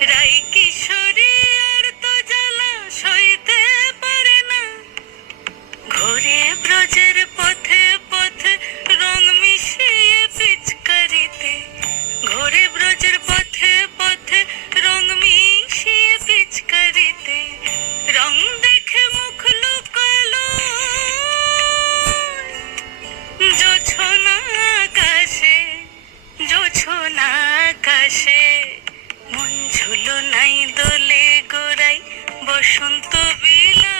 Today. বসন্ত বিলা